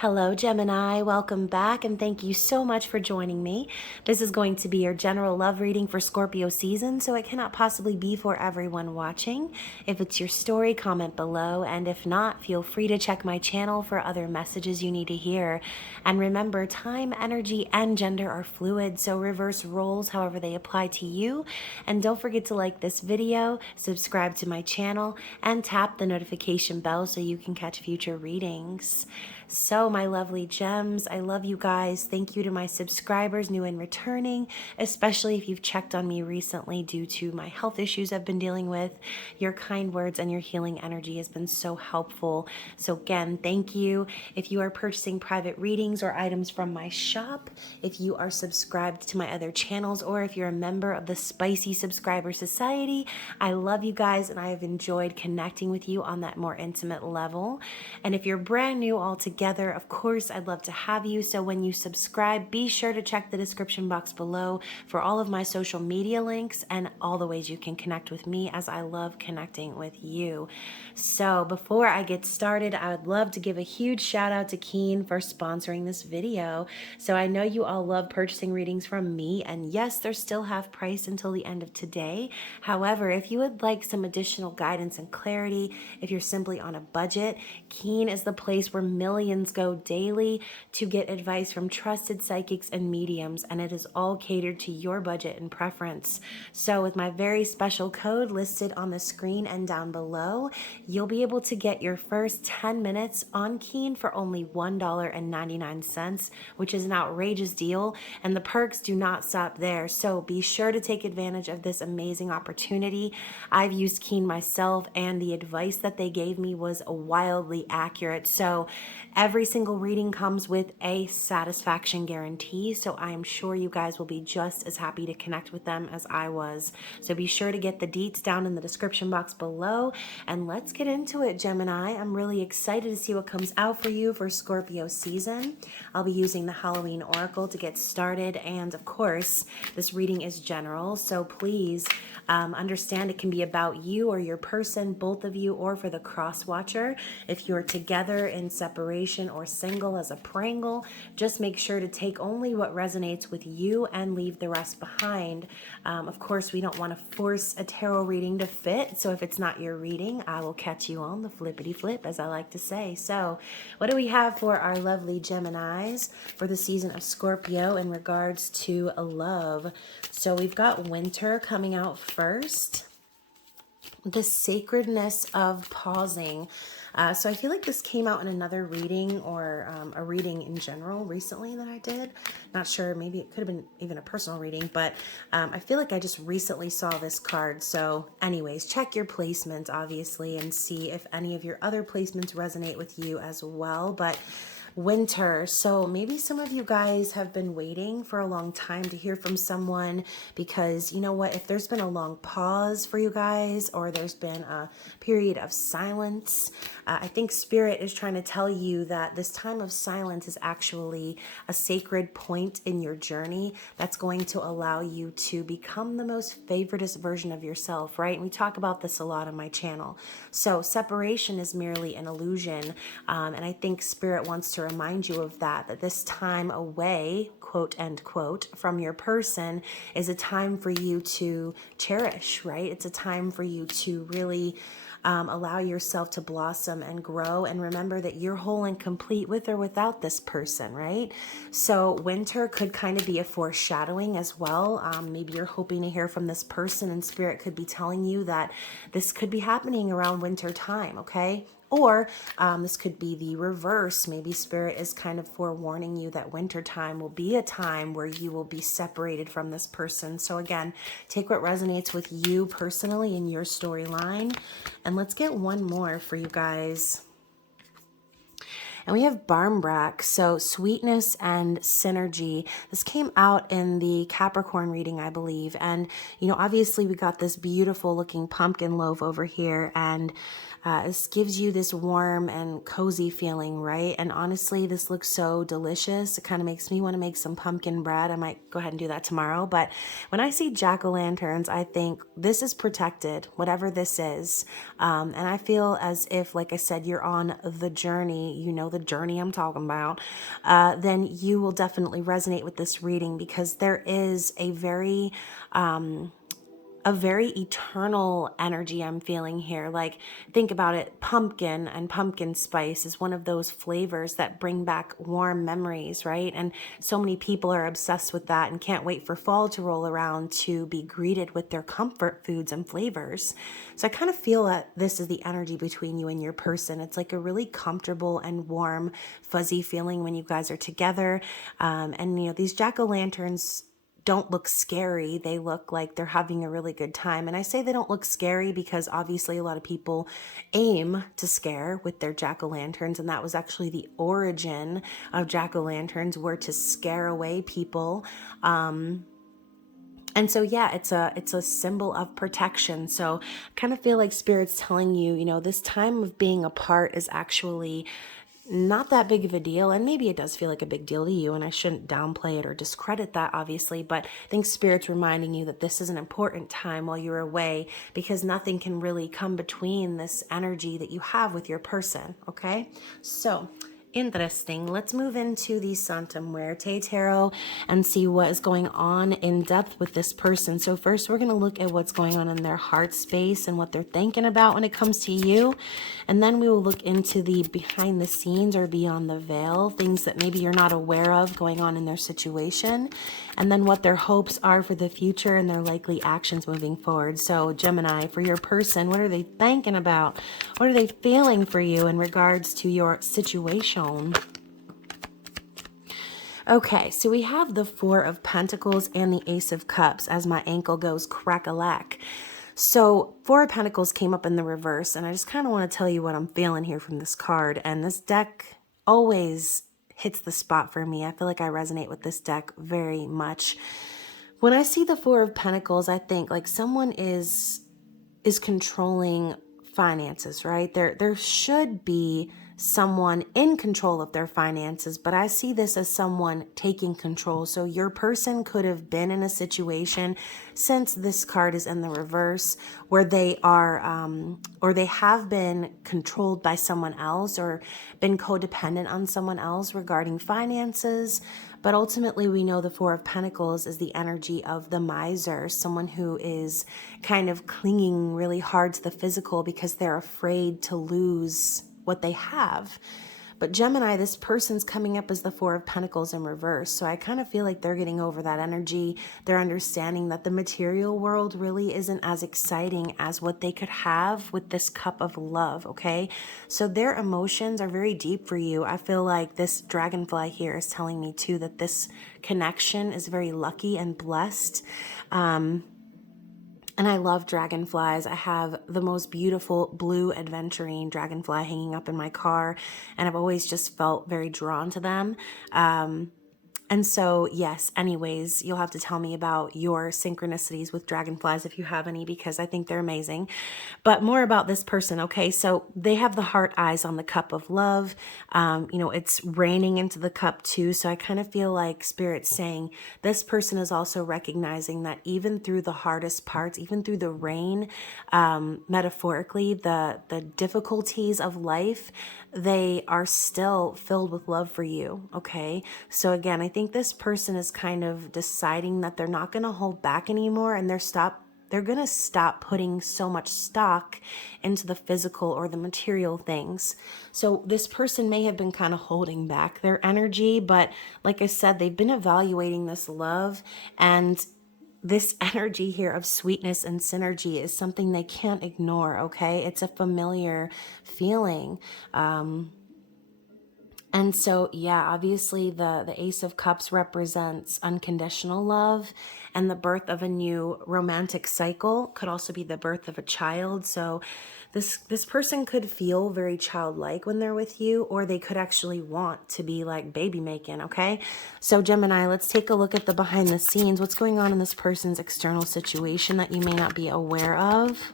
Hello, Gemini. Welcome back, and thank you so much for joining me. This is going to be your general love reading for Scorpio season, so it cannot possibly be for everyone watching. If it's your story, comment below, and if not, feel free to check my channel for other messages you need to hear. And remember, time, energy, and gender are fluid, so reverse roles however they apply to you. And don't forget to like this video, subscribe to my channel, and tap the notification bell so you can catch future readings. So, my lovely gems, I love you guys. Thank you to my subscribers, new and returning, especially if you've checked on me recently due to my health issues I've been dealing with. Your kind words and your healing energy has been so helpful. So, again, thank you. If you are purchasing private readings or items from my shop, if you are subscribed to my other channels, or if you're a member of the Spicy Subscriber Society, I love you guys and I have enjoyed connecting with you on that more intimate level. And if you're brand new altogether, of course, I'd love to have you. So when you subscribe, be sure to check the description box below for all of my social media links and all the ways you can connect with me, as I love connecting with you. So before I get started, I would love to give a huge shout out to Keen for sponsoring this video. So I know you all love purchasing readings from me, and yes, they're still half price until the end of today. However, if you would like some additional guidance and clarity, if you're simply on a budget, Keen is the place where millions go daily to get advice from trusted psychics and mediums, and it is all catered to your budget and preference. So with my very special code listed on the screen and down below, you'll be able to get your first 10 minutes on Keen for only $1.99, which is an outrageous deal, and the perks do not stop there. So be sure to take advantage of this amazing opportunity. I've used Keen myself, and the advice that they gave me was wildly accurate. So every single reading comes with a satisfaction guarantee, so I am sure you guys will be just as happy to connect with them as I was. So be sure to get the deets down in the description box below, and let's get into it, Gemini. I'm really excited to see what comes out for you for Scorpio season. I'll be using the Halloween Oracle to get started, and of course, this reading is general, so please understand it can be about you or your person, both of you, or for the cross watcher. If you're together, in separation, or single as a prangle, just make sure to take only what resonates with you and leave the rest behind. Of course, we don't want to force a tarot reading to fit, so if it's not your reading, I will catch you on the flippity flip, as I like to say. So what do we have for our lovely Geminis for the season of Scorpio in regards to love? So we've got winter coming out first. The sacredness of pausing. So I feel like this came out in another reading, or a reading in general recently that I did. Not sure, maybe it could have been even a personal reading, but I feel like I just recently saw this card. So anyways, check your placements, obviously, and see if any of your other placements resonate with you as well. But winter, so maybe some of you guys have been waiting for a long time to hear from someone, because you know what, if there's been a long pause for you guys, or there's been a period of silence, I think Spirit is trying to tell you that this time of silence is actually a sacred point in your journey that's going to allow you to become the most favoritist version of yourself, right? And we talk about this a lot on my channel. So separation is merely an illusion, and I think Spirit wants to remind you of that this time away, quote end quote, from your person is a time for you to cherish, right? It's a time for you to really allow yourself to blossom and grow, and remember that you're whole and complete with or without this person, right? So winter could kind of be a foreshadowing as well. Maybe you're hoping to hear from this person, and Spirit could be telling you that this could be happening around winter time, okay? Or this could be the reverse. Maybe Spirit is kind of forewarning you that winter time will be a time where you will be separated from this person. So again, take what resonates with you personally in your storyline. And let's get one more for you guys. And we have Barmbrack, so sweetness and synergy. This came out in the Capricorn reading, I believe. And, you know, obviously we got this beautiful looking pumpkin loaf over here, and this gives you this warm and cozy feeling, right? And honestly, this looks so delicious. It kind of makes me want to make some pumpkin bread. I might go ahead and do that tomorrow. But when I see jack-o'-lanterns, I think this is protected, whatever this is. And I feel as if, like I said, you're on the journey. You know the journey I'm talking about, then you will definitely resonate with this reading, because there is a very eternal energy I'm feeling here. Like, think about it. Pumpkin and pumpkin spice is one of those flavors that bring back warm memories, right? And so many people are obsessed with that and can't wait for fall to roll around to be greeted with their comfort foods and flavors. So I kind of feel that this is the energy between you and your person. It's like a really comfortable and warm, fuzzy feeling when you guys are together. And these jack-o'-lanterns don't look scary. They look like they're having a really good time. And I say they don't look scary because obviously a lot of people aim to scare with their jack-o'-lanterns, and that was actually the origin of jack-o'-lanterns, were to scare away people. And so, yeah, it's a symbol of protection. So I kind of feel like Spirit's telling you, this time of being apart is actually not that big of a deal. And maybe it does feel like a big deal to you, and I shouldn't downplay it or discredit that, obviously. But I think Spirit's reminding you that this is an important time while you're away, because nothing can really come between this energy that you have with your person. Okay, so interesting. Let's move into the Santa Muerte Tarot and see what is going on in depth with this person. So first, we're going to look at what's going on in their heart space and what they're thinking about when it comes to you. And then we will look into the behind the scenes or beyond the veil, things that maybe you're not aware of going on in their situation. And then what their hopes are for the future and their likely actions moving forward. So Gemini, for your person, what are they thinking about? What are they feeling for you in regards to your situation? Okay, so we have the Four of Pentacles and the Ace of Cups, as my ankle goes crack-a-lack. So Four of Pentacles came up in the reverse, and I just kind of want to tell you what I'm feeling here from this card. And this deck always hits the spot for me. I feel like I resonate with this deck very much. When I see the Four of Pentacles, I think like someone is controlling finances, right? There should be someone in control of their finances, but I see this as someone taking control. So your person could have been in a situation, since this card is in the reverse, where they are or they have been controlled by someone else or been codependent on someone else regarding finances. But ultimately, we know the Four of Pentacles is the energy of the miser, someone who is kind of clinging really hard to the physical because they're afraid to lose what they have. But Gemini, this person's coming up as the Four of Pentacles in reverse. So I kind of feel like they're getting over that energy. They're understanding that the material world really isn't as exciting as what they could have with this cup of love, okay? So their emotions are very deep for you. I feel like this dragonfly here is telling me too that this connection is very lucky and blessed. And I love dragonflies. I have the most beautiful blue aventurine dragonfly hanging up in my car, and I've always just felt very drawn to them. And so, yes, anyways, you'll have to tell me about your synchronicities with dragonflies if you have any, because I think they're amazing. But more about this person, okay? So they have the heart eyes on the cup of love. It's raining into the cup too. So I kind of feel like Spirit's saying this person is also recognizing that even through the hardest parts, even through the rain, metaphorically, the difficulties of life, they are still filled with love for you, okay? So again, I think this person is kind of deciding that they're not going to hold back anymore, and they're going to stop putting so much stock into the physical or the material things. So this person may have been kind of holding back their energy, but like I said, they've been evaluating this love, and this energy here of sweetness and synergy is something they can't ignore, okay? It's a familiar feeling. And so, yeah, obviously the Ace of Cups represents unconditional love, and the birth of a new romantic cycle could also be the birth of a child. So this person could feel very childlike when they're with you, or they could actually want to be like baby making, okay? So Gemini, let's take a look at the behind the scenes. What's going on in this person's external situation that you may not be aware of?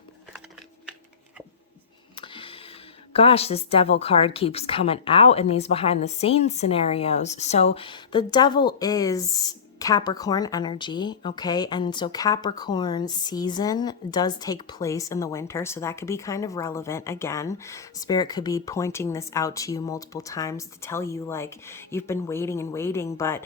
Gosh, this devil card keeps coming out in these behind the scenes scenarios. So the devil is Capricorn energy, okay? And so Capricorn season does take place in the winter, so that could be kind of relevant. Again, Spirit could be pointing this out to you multiple times to tell you, like, you've been waiting and waiting, but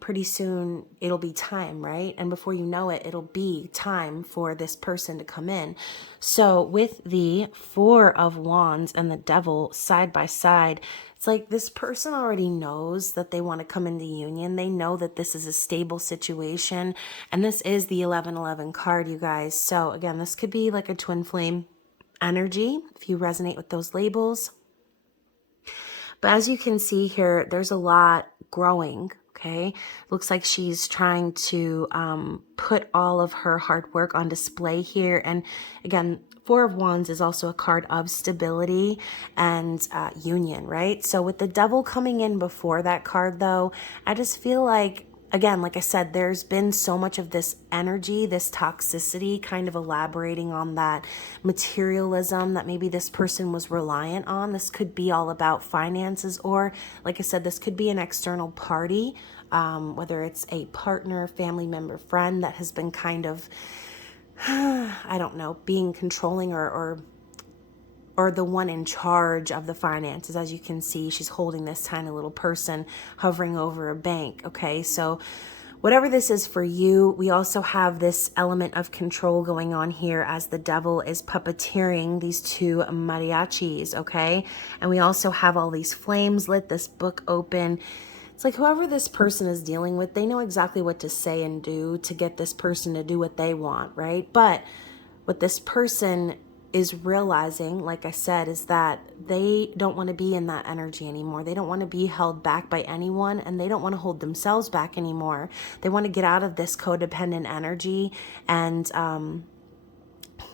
pretty soon it'll be time, right? And before you know it, it'll be time for this person to come in. So with the Four of Wands and the Devil side by side, it's like this person already knows that they want to come into union. They know that this is a stable situation. And this is the 1111 card, you guys. So again, this could be like a twin flame energy if you resonate with those labels. But as you can see here, there's a lot growing. Okay, looks like she's trying to put all of her hard work on display here. And again, Four of Wands is also a card of stability and union, right? So with the Devil coming in before that card, though, I just feel like, again, like I said, there's been so much of this energy, this toxicity, kind of elaborating on that materialism that maybe this person was reliant on. This could be all about finances, or like I said, this could be an external party, whether it's a partner, family member, friend that has been kind of, I don't know, being controlling or the one in charge of the finances. As you can see, she's holding this tiny little person hovering over a bank. Okay, so whatever this is for you, we also have this element of control going on here as the Devil is puppeteering these two mariachis. Okay, and we also have all these flames lit, this book open. It's like whoever this person is dealing with, they know exactly what to say and do to get this person to do what they want, right? But what this person is realizing, like I said, is that they don't want to be in that energy anymore. They don't want to be held back by anyone, and they don't want to hold themselves back anymore. They want to get out of this codependent energy. And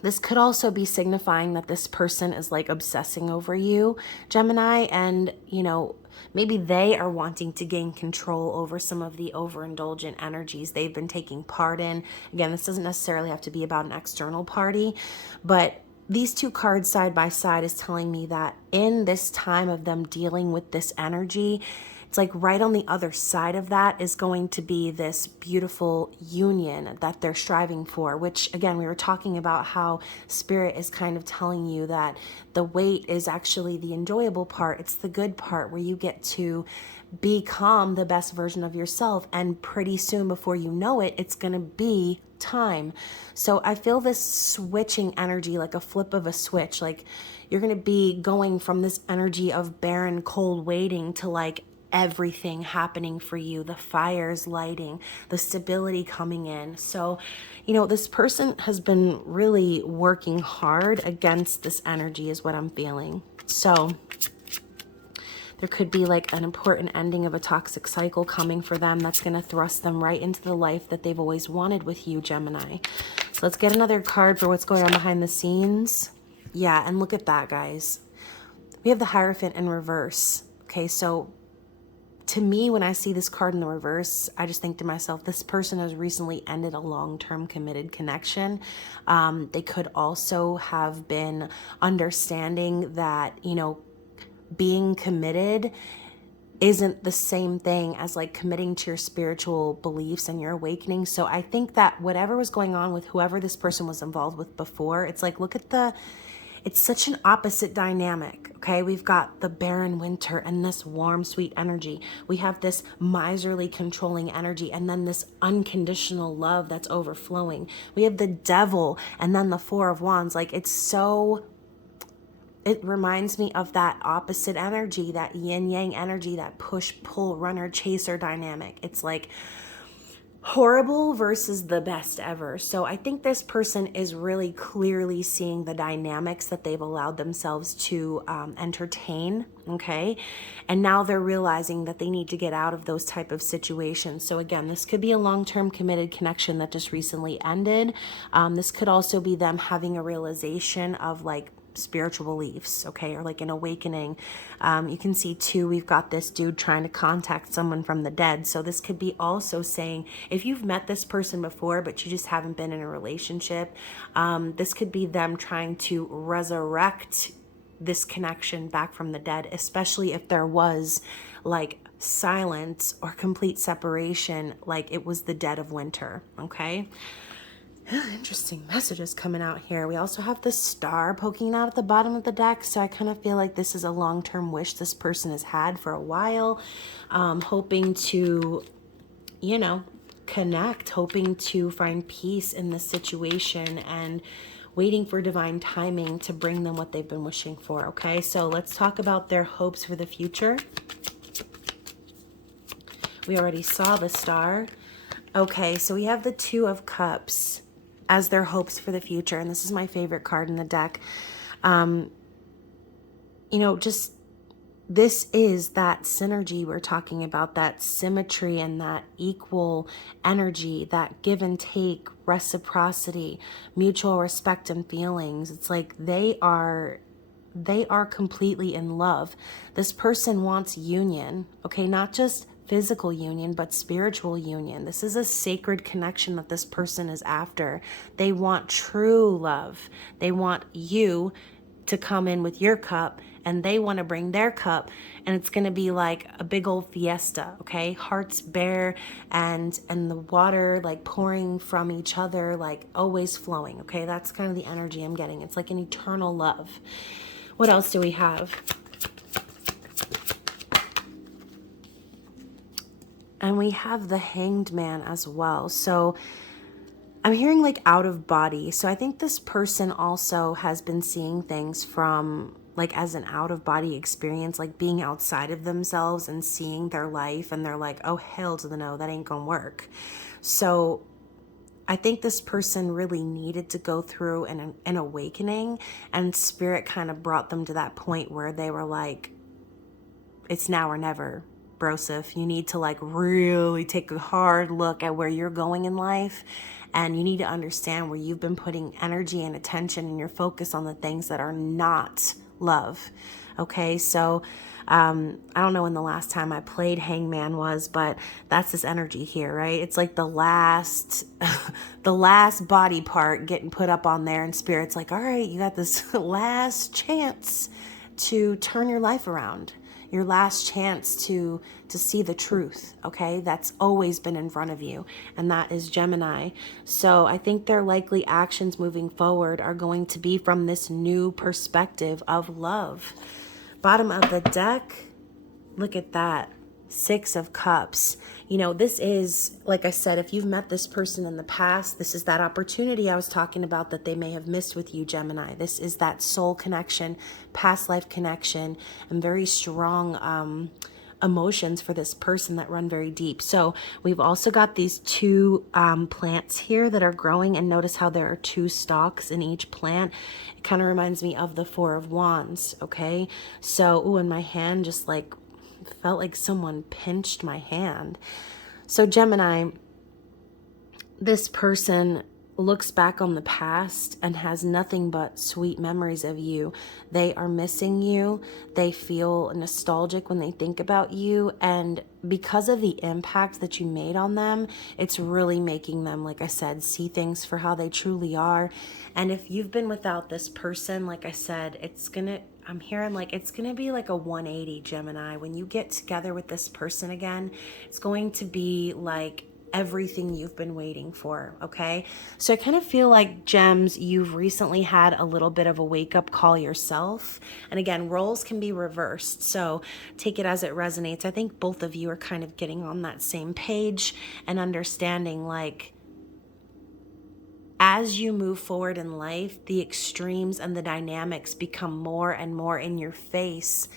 this could also be signifying that this person is like obsessing over you, Gemini, and, you know, maybe they are wanting to gain control over some of the overindulgent energies they've been taking part in. Again, this doesn't necessarily have to be about an external party, but these two cards side by side is telling me that in this time of them dealing with this energy, it's like right on the other side of that is going to be this beautiful union that they're striving for, which again, we were talking about how Spirit is kind of telling you that the wait is actually the enjoyable part. It's the good part where you get to become the best version of yourself. And pretty soon, before you know it, it's going to be time. So I feel this switching energy, like a flip of a switch. Like you're going to be going from this energy of barren, cold waiting to like everything happening for you, the fires lighting, the stability coming in. So, you know, this person has been really working hard against this energy is what I'm feeling. So there could be like an important ending of a toxic cycle coming for them that's going to thrust them right into the life that they've always wanted with you, Gemini. So let's get another card for what's going on behind the scenes. Yeah, and look at that, guys. We have the Hierophant in reverse. Okay, so to me, when I see this card in the reverse, I just think to myself, this person has recently ended a long-term committed connection. They could also have been understanding that, you know, being committed isn't the same thing as like committing to your spiritual beliefs and your awakening. So I think that whatever was going on with whoever this person was involved with before, it's like, look at it's such an opposite dynamic, okay? We've got the barren winter and this warm, sweet energy. We have this miserly, controlling energy, and then this unconditional love that's overflowing. We have the Devil and then the Four of Wands. Like, it reminds me of that opposite energy, that yin-yang energy, that push-pull, runner-chaser dynamic. It's like horrible versus the best ever. So I think this person is really clearly seeing the dynamics that they've allowed themselves to entertain, okay? And now they're realizing that they need to get out of those type of situations. So again, this could be a long-term committed connection that just recently ended. This could also be them having a realization of like spiritual beliefs, okay, or like an awakening. You can see too, we've got this dude trying to contact someone from the dead. So this could be also saying, if you've met this person before but you just haven't been in a relationship, this could be them trying to resurrect this connection back from the dead, especially if there was like silence or complete separation, like it was the dead of winter. Okay. Interesting messages coming out here. We also have the star poking out at the bottom of the deck. So I kind of feel like this is a long-term wish this person has had for a while, hoping to, you know, connect, hoping to find peace in this situation and waiting for divine timing to bring them what they've been wishing for. Okay, so let's talk about their hopes for the future. We already saw the star. Okay, so we have the Two of Cups as their hopes for the future. And this is my favorite card in the deck. You know, just this is that synergy we're talking about, that symmetry and that equal energy, that give and take, reciprocity, mutual respect and feelings. It's like they are completely in love. This person wants union, okay? Not just physical union, but spiritual union. This is a sacred connection that this person is after. They want true love. They want you to come in with your cup, and they want to bring their cup, and it's going to be like a big old fiesta, okay? Hearts bare, and the water like pouring from each other, like always flowing, okay? That's kind of the energy I'm getting. It's like an eternal love. What else do we have? And we have the Hanged Man as well. So I'm hearing like out of body. So I think this person also has been seeing things from like as an out of body experience, like being outside of themselves and seeing their life. And they're like, oh, hell to the no, that ain't gonna work. So I think this person really needed to go through an awakening, and spirit kind of brought them to that point where they were like, it's now or never. Broseph, you need to like really take a hard look at where you're going in life, and you need to understand where you've been putting energy and attention and your focus on the things that are not love. Okay, so I don't know when the last time I played Hangman was, but that's this energy here, right? It's like the last the last body part getting put up on there, and spirit's like, all right, you got this last chance to turn your life around. Your last chance to see the truth, okay? That's always been in front of you, and that is Gemini. So I think their likely actions moving forward are going to be from this new perspective of love. Bottom of the deck, look at that. Six of Cups. You know, this is, like I said, if you've met this person in the past, this is that opportunity I was talking about that they may have missed with you, Gemini. This is that soul connection, past life connection, and very strong emotions for this person that run very deep. So we've also got these two plants here that are growing, and notice how there are two stalks in each plant. It kind of reminds me of the Four of Wands, okay? So, ooh, and my hand just like felt like someone pinched my hand. So Gemini, this person looks back on the past and has nothing but sweet memories of you. They are missing you. They feel nostalgic when they think about you. And because of the impact that you made on them, it's really making them, like I said, see things for how they truly are. And if you've been without this person, like I said, I'm hearing like it's going to be like a 180, Gemini. When you get together with this person again, it's going to be like everything you've been waiting for, okay? So I kind of feel like, Gems, you've recently had a little bit of a wake-up call yourself. And again, roles can be reversed, so take it as it resonates. I think both of you are kind of getting on that same page and understanding, like, as you move forward in life, the extremes and the dynamics become more and more in your face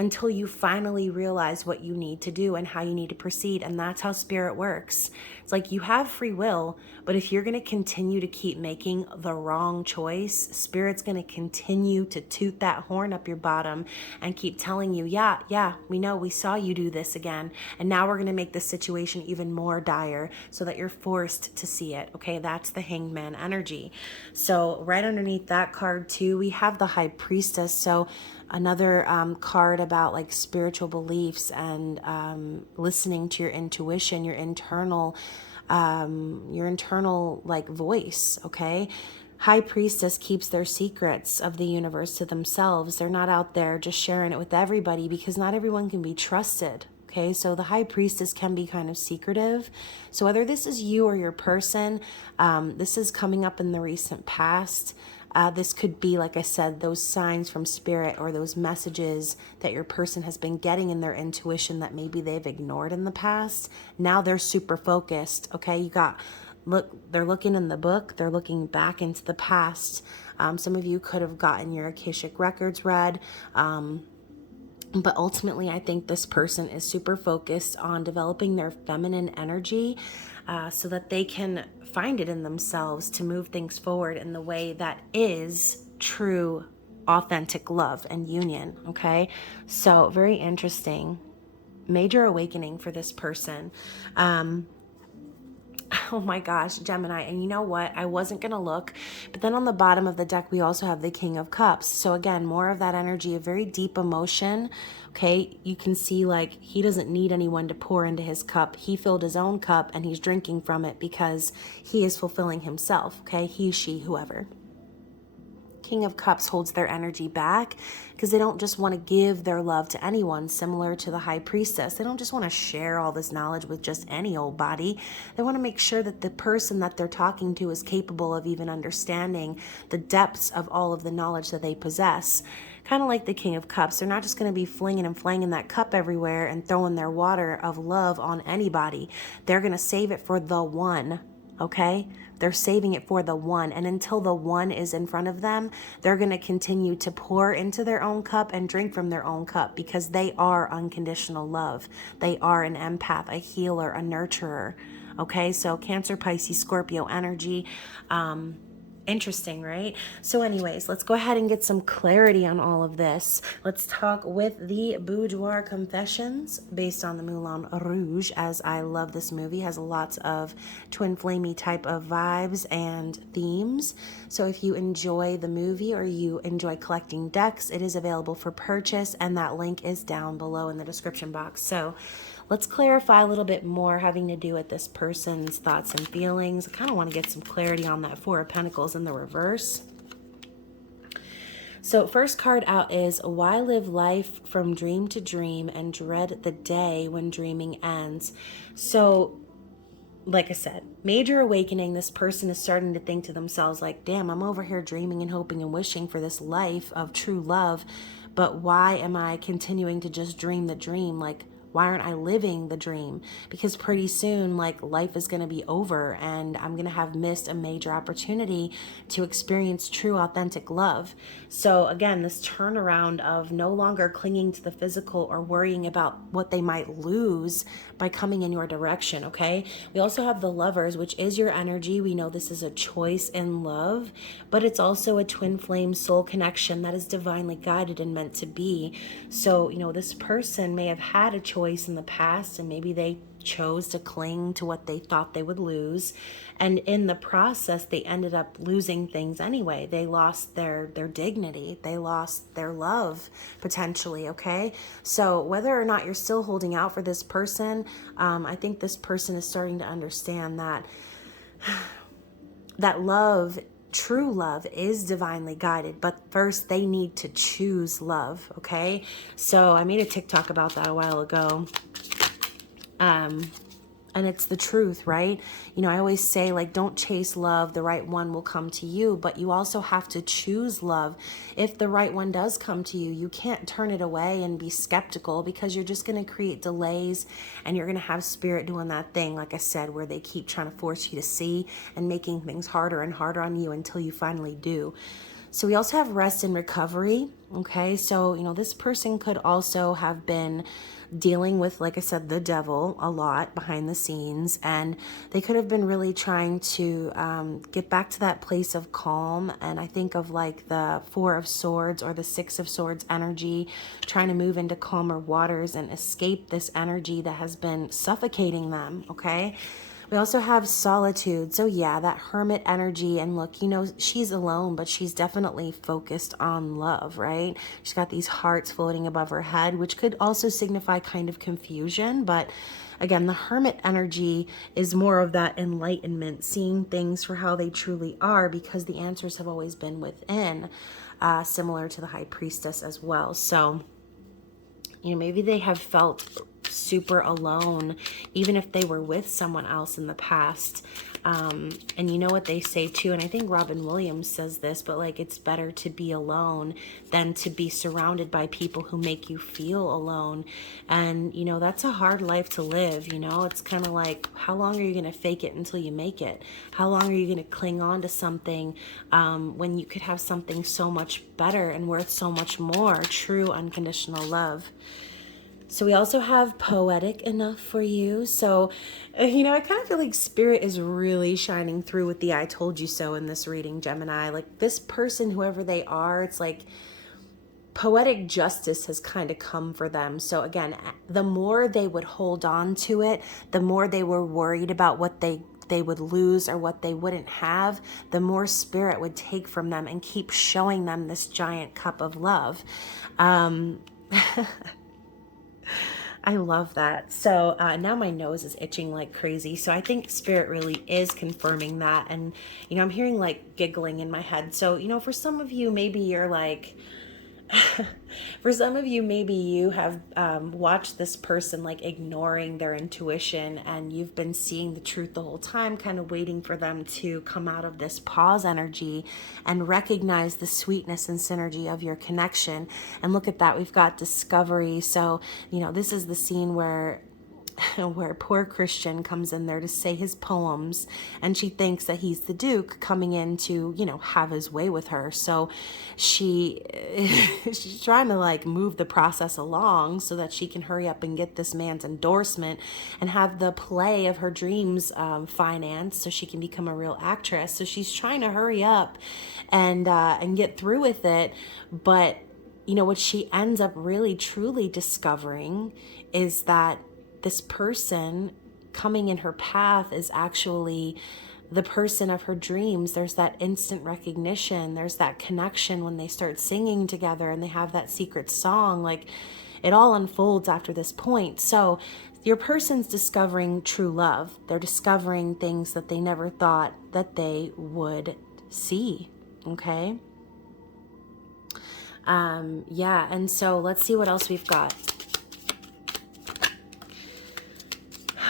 until you finally realize what you need to do and how you need to proceed. And that's how spirit works. It's like you have free will, but if you're going to continue to keep making the wrong choice, spirit's going to continue to toot that horn up your bottom and keep telling you, yeah, we know, we saw you do this again. And now we're going to make the situation even more dire so that you're forced to see it. Okay, that's the Hangman energy. So right underneath that card too, we have the High Priestess. So another card about like spiritual beliefs and listening to your intuition, your internal like voice, okay? High Priestess keeps their secrets of the universe to themselves. They're not out there just sharing it with everybody because not everyone can be trusted. Okay, so the High Priestess can be kind of secretive. So whether this is you or your person, this is coming up in the recent past. This could be, like I said, those signs from spirit or those messages that your person has been getting in their intuition that maybe they've ignored in the past. Now they're super focused. Okay, you got, look, they're looking in the book, they're looking back into the past. Some of you could have gotten your Akashic records read. But ultimately, I think this person is super focused on developing their feminine energy so that they can find it in themselves to move things forward in the way that is true, authentic love and union. Okay, so very interesting. Major awakening for this person. Oh my gosh, Gemini. And you know what? I wasn't going to look, but then on the bottom of the deck, we also have the King of Cups. So again, more of that energy, a very deep emotion. Okay, you can see like he doesn't need anyone to pour into his cup. He filled his own cup and he's drinking from it because he is fulfilling himself. Okay, he, she, whoever. King of Cups holds their energy back because they don't just want to give their love to anyone, similar to the High Priestess. They don't just want to share all this knowledge with just any old body. They want to make sure that the person that they're talking to is capable of even understanding the depths of all of the knowledge that they possess. Kind of like the King of Cups. They're not just going to be flinging and flanging that cup everywhere and throwing their water of love on anybody. They're going to save it for the one. Okay? They're saving it for the one. And until the one is in front of them, they're going to continue to pour into their own cup and drink from their own cup because they are unconditional love. They are an empath, a healer, a nurturer. Okay? So Cancer, Pisces, Scorpio energy. Interesting, right? So anyways, let's go ahead and get some clarity on all of this. Let's talk with the Boudoir Confessions based on the Moulin Rouge, as I love this movie. It has lots of twin flamey type of vibes and themes. So if you enjoy the movie or you enjoy collecting decks, it is available for purchase, and that link is down below in the description box. So let's clarify a little bit more having to do with this person's thoughts and feelings. I kind of want to get some clarity on that Four of Pentacles in the reverse. So first card out is, why live life from dream to dream and dread the day when dreaming ends? So like I said, major awakening. This person is starting to think to themselves like, damn, I'm over here dreaming and hoping and wishing for this life of true love. But why am I continuing to just dream the dream? Like, why aren't I living the dream? Because pretty soon, like, life is going to be over and I'm going to have missed a major opportunity to experience true, authentic love. So again, this turnaround of no longer clinging to the physical or worrying about what they might lose by coming in your direction, okay? We also have the Lovers, which is your energy. We know this is a choice in love, but it's also a twin flame soul connection that is divinely guided and meant to be. So, you know, this person may have had a choice in the past and maybe they chose to cling to what they thought they would lose, and in the process they ended up losing things anyway. They lost their dignity, they lost their love potentially, okay? So whether or not you're still holding out for this person, I think this person is starting to understand that that love, true love, is divinely guided, but first they need to choose love, okay? So I made a TikTok about that a while ago. And it's the truth, right? You know, I always say, like, don't chase love. The right one will come to you, but you also have to choose love. If the right one does come to you, you can't turn it away and be skeptical, because you're just going to create delays and you're going to have spirit doing that thing, like I said, where they keep trying to force you to see and making things harder and harder on you until you finally do. So we also have rest and recovery, okay? So, you know, this person could also have been dealing with, like I said, the devil a lot behind the scenes, and they could have been really trying to get back to that place of calm. And I think of like the Four of Swords or the Six of Swords energy, trying to move into calmer waters and escape this energy that has been suffocating them, okay? We also have solitude. So yeah, that hermit energy. And look, you know, she's alone, but she's definitely focused on love, right? She's got these hearts floating above her head, which could also signify kind of confusion. But again, the hermit energy is more of that enlightenment, seeing things for how they truly are, because the answers have always been within, similar to the high priestess as well. So, you know, maybe they have felt super alone, even if they were with someone else in the past. And you know what they say too, and I think Robin Williams says this, but like, it's better to be alone than to be surrounded by people who make you feel alone. And, you know, that's a hard life to live. You know, it's kind of like, how long are you going to fake it until you make it? How long are you going to cling on to something when you could have something so much better and worth so much more? True unconditional love. So we also have poetic enough for you. So, you know, I kind of feel like spirit is really shining through with the I told you so in this reading, Gemini. Like, this person, whoever they are, it's like poetic justice has kind of come for them. So again, the more they would hold on to it, the more they were worried about what they would lose or what they wouldn't have, the more spirit would take from them and keep showing them this giant cup of love. I love that. So now my nose is itching like crazy. So I think spirit really is confirming that. And, you know, I'm hearing like giggling in my head. So, you know, for some of you, maybe you're like, for some of you, maybe you have watched this person like ignoring their intuition, and you've been seeing the truth the whole time, kind of waiting for them to come out of this pause energy and recognize the sweetness and synergy of your connection. And look at that, we've got discovery. So, you know, this is the scene where poor Christian comes in there to say his poems, and she thinks that he's the Duke coming in to, you know, have his way with her. So she's trying to like move the process along so that she can hurry up and get this man's endorsement and have the play of her dreams financed so she can become a real actress. So she's trying to hurry up and get through with it. But, you know, what she ends up really truly discovering is that this person coming in her path is actually the person of her dreams. There's that instant recognition. There's that connection when they start singing together and they have that secret song. Like, it all unfolds after this point. So your person's discovering true love. They're discovering things that they never thought that they would see. Okay. Yeah. And so let's see what else we've got.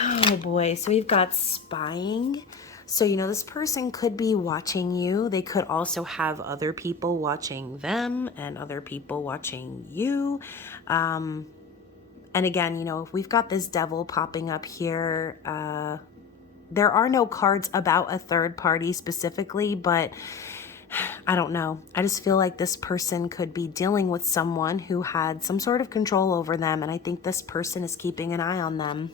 Oh boy, so we've got spying. So, you know, this person could be watching you. They could also have other people watching them and other people watching you. And again, you know, if we've got this devil popping up here, there are no cards about a third party specifically, but I don't know. I just feel like this person could be dealing with someone who had some sort of control over them, and I think this person is keeping an eye on them.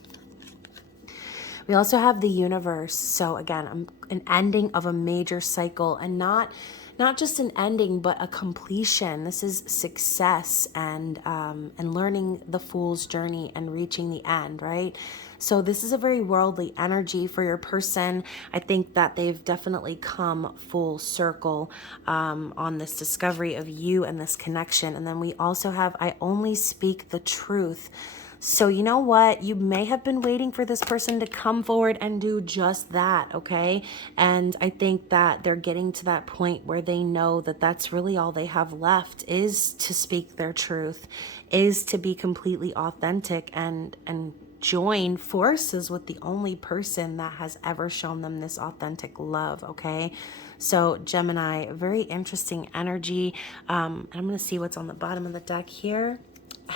We also have the universe. So again, an ending of a major cycle, and not just an ending, but a completion. This is success and learning the fool's journey and reaching the end, right? So this is a very worldly energy for your person. I think that they've definitely come full circle on this discovery of you and this connection. And then we also have, I only speak the truth. So you know what? You may have been waiting for this person to come forward and do just that, okay? And I think that they're getting to that point where they know that that's really all they have left, is to speak their truth, is to be completely authentic and join forces with the only person that has ever shown them this authentic love, okay? So Gemini, very interesting energy. I'm going to see what's on the bottom of the deck here.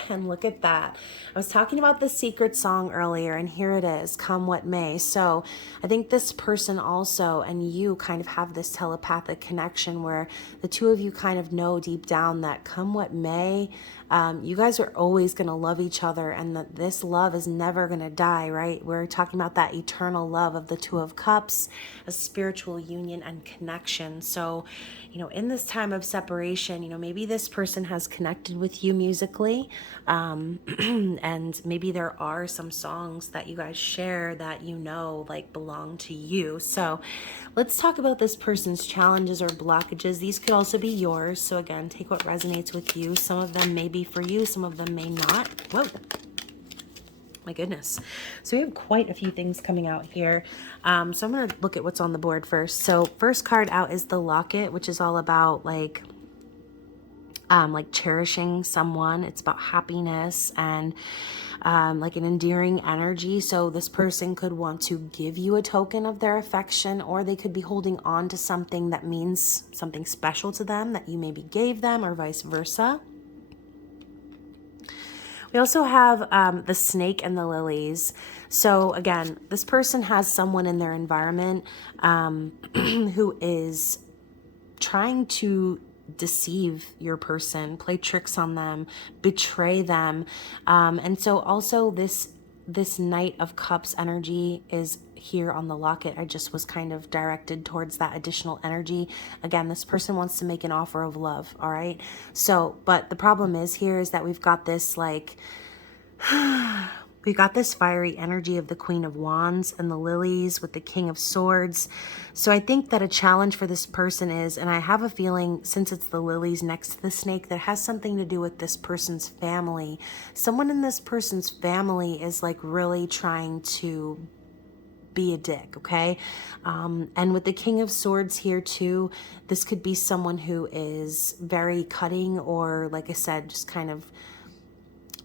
And look at that. I was talking about the secret song earlier, and here it is, come what may. So I think this person also and you kind of have this telepathic connection where the two of you kind of know deep down that come what may, You guys are always going to love each other, and that this love is never going to die, right? We're talking about that eternal love of the Two of Cups, a spiritual union and connection. So, in this time of separation, maybe this person has connected with you musically, and maybe there are some songs that you guys share that like belong to you. So let's talk about this person's challenges or blockages. These could also be yours. So again, take what resonates with you. Some of them may be for you, some of them may not. Whoa. My goodness. So we have quite a few things coming out here. So I'm going to look at what's on the board first. So first card out is the Locket, which is all about like cherishing someone. It's about happiness and like an endearing energy. So this person could want to give you a token of their affection, or they could be holding on to something that means something special to them that you maybe gave them, or vice versa. We also have the Snake and the Lilies. So again, this person has someone in their environment who is trying to deceive your person, play tricks on them, betray them. And so also this Knight of Cups energy is here on the Locket. I just was kind of directed towards that additional energy. Again, this person wants to make an offer of love. All right. So, but the problem is here is that we've got this like, we've got this fiery energy of the Queen of Wands and the Lilies with the King of Swords. So I think that a challenge for this person is, and I have a feeling since it's the Lilies next to the Snake, that has something to do with this person's family. Someone in this person's family is like really trying to be a dick, okay? And with the King of Swords here too, this could be someone who is very cutting, or like I said, just kind of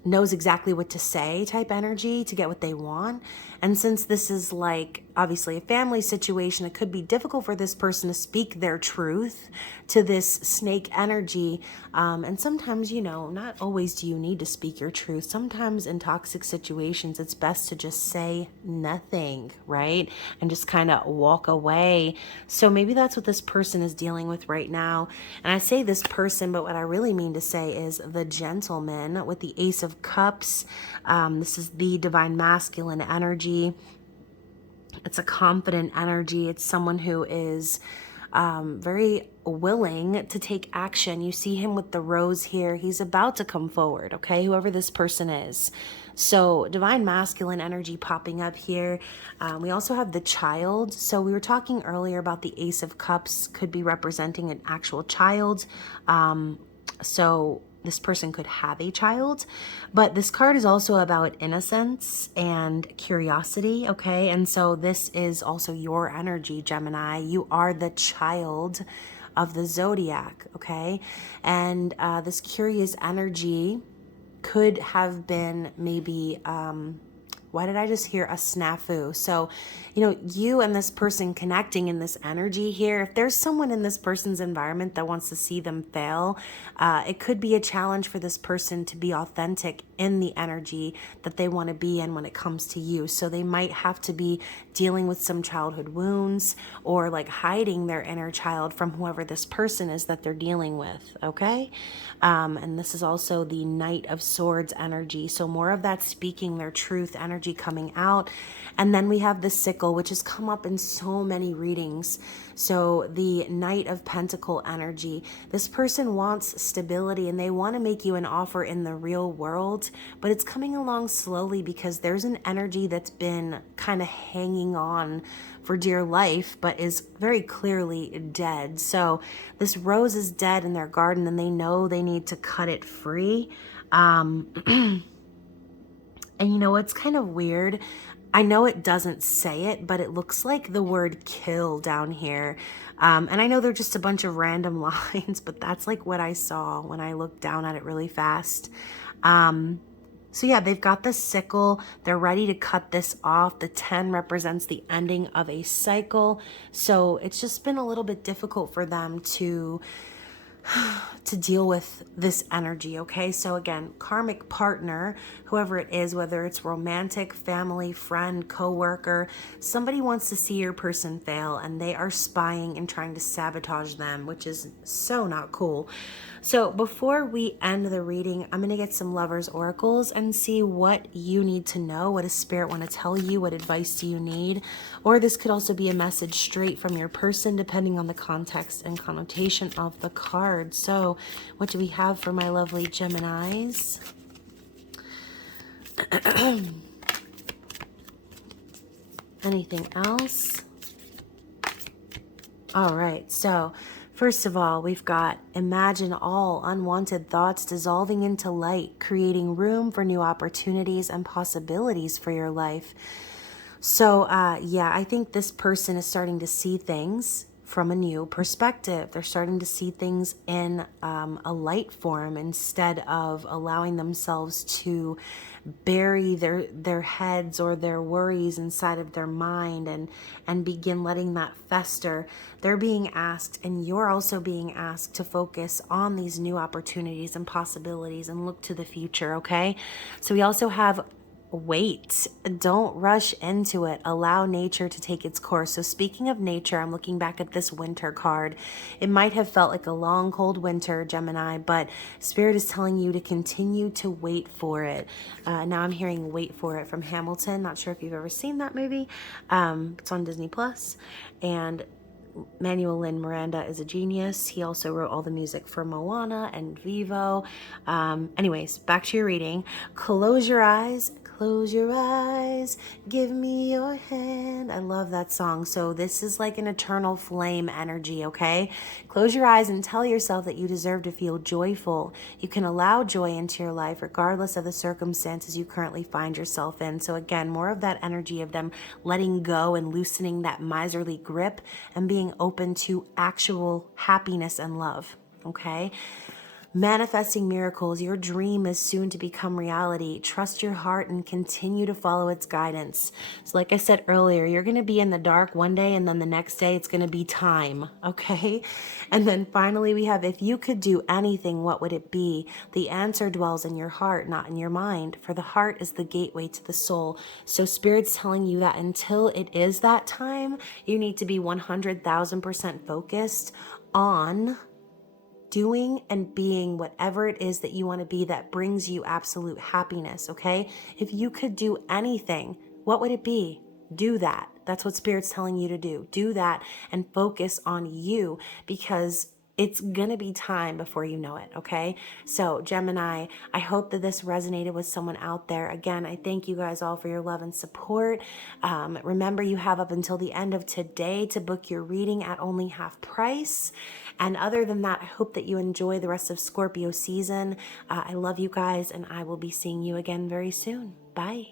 knows exactly what to say type energy to get what they want. And since this is like obviously a family situation, it could be difficult for this person to speak their truth to this Snake energy. And sometimes, not always do you need to speak your truth. Sometimes in toxic situations, it's best to just say nothing, right? And just kind of walk away. So maybe that's what this person is dealing with right now. And I say this person, but what I really mean to say is the Gentleman with the Ace of Cups. This is the divine masculine energy. It's a confident energy. It's someone who is very willing to take action. You see him with the rose here. He's about to come forward, okay? Whoever this person is. So divine masculine energy popping up here. We also have the Child. So we were talking earlier about the Ace of Cups could be representing an actual child. So this person could have a child, but this card is also about innocence and curiosity, okay? And so this is also your energy, Gemini. You are the child of the zodiac, okay? And this curious energy could have been maybe, why did I just hear a snafu? So, you and this person connecting in this energy here, if there's someone in this person's environment that wants to see them fail, it could be a challenge for this person to be authentic in the energy that they want to be in when it comes to you. So they might have to be dealing with some childhood wounds, or like hiding their inner child from whoever this person is that they're dealing with, okay? And this is also the Knight of Swords energy. So more of that speaking their truth energy coming out. And then we have the Sickle, which has come up in so many readings. So the Knight of Pentacle energy. This person wants stability, and they want to make you an offer in the real world, but it's coming along slowly because there's an energy that's been kind of hanging on for dear life, but is very clearly dead. So this rose is dead in their garden, and they know they need to cut it free. And it's kind of weird. I know it doesn't say it, but it looks like the word kill down here. And I know they're just a bunch of random lines, but that's like what I saw when I looked down at it really fast. So yeah, they've got the sickle. They're ready to cut this off. The 10 represents the ending of a cycle. So it's just been a little bit difficult for them to deal with this energy, okay? So again, karmic partner, whoever it is, whether it's romantic, family, friend, coworker, somebody wants to see your person fail, and they are spying and trying to sabotage them, which is so not cool. So before we end the reading, I'm going to get some lovers oracles and see what you need to know. What does spirit want to tell you? What advice do you need? Or this could also be a message straight from your person, depending on the context and connotation of the card. So what do we have for my lovely Geminis? Anything else? All right, so first of all, we've got imagine all unwanted thoughts dissolving into light, creating room for new opportunities and possibilities for your life. So, yeah, I think this person is starting to see things from a new perspective. They're starting to see things in a light form instead of allowing themselves to bury their heads or their worries inside of their mind and begin letting that fester. They're being asked, and you're also being asked, to focus on these new opportunities and possibilities and look to the future, okay? So we also have wait. Don't rush into it. Allow nature to take its course. So speaking of nature, I'm looking back at this winter card. It might have felt like a long, cold winter, Gemini, but Spirit is telling you to continue to wait for it. Now I'm hearing Wait for It from Hamilton. Not sure if you've ever seen that movie. It's on Disney Plus, and Manuel Lin Miranda is a genius. He also wrote all the music for Moana and Vivo. Anyways, back to your reading. Close your eyes. Close your eyes, give me your hand. I love that song. So this is like an eternal flame energy, okay? Close your eyes and tell yourself that you deserve to feel joyful. You can allow joy into your life regardless of the circumstances you currently find yourself in. So again, more of that energy of them letting go and loosening that miserly grip and being open to actual happiness and love, okay? Manifesting miracles. Your dream is soon to become reality. Trust your heart and continue to follow its guidance. So like I said earlier, you're going to be in the dark one day and then the next day it's going to be time, okay? And then finally we have, if you could do anything, what would it be? The answer dwells in your heart, not in your mind, for the heart is the gateway to the soul. So Spirit's telling you that until it is that time, you need to be 100,000% focused on doing and being whatever it is that you want to be that brings you absolute happiness, okay? If you could do anything, what would it be? Do that. That's what Spirit's telling you to do. Do that and focus on you, because it's going to be time before you know it, okay? So Gemini, I hope that this resonated with someone out there. Again, I thank you guys all for your love and support. Remember, you have up until the end of today to book your reading at only half price. And other than that, I hope that you enjoy the rest of Scorpio season. I love you guys, and I will be seeing you again very soon. Bye.